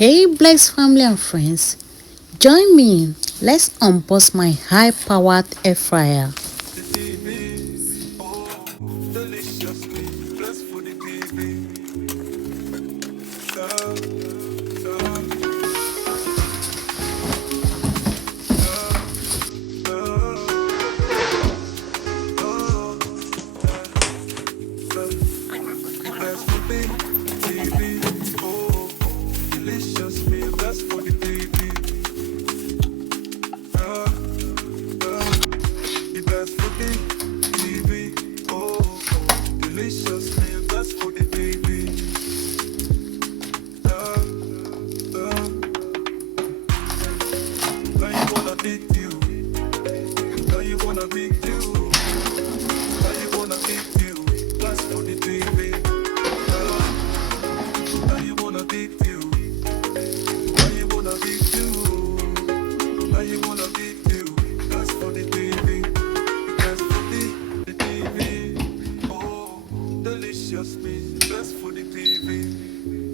Hey, Bless family and friends, join me. Let's unbox my high-powered air fryer. Delicious me, best for the TV.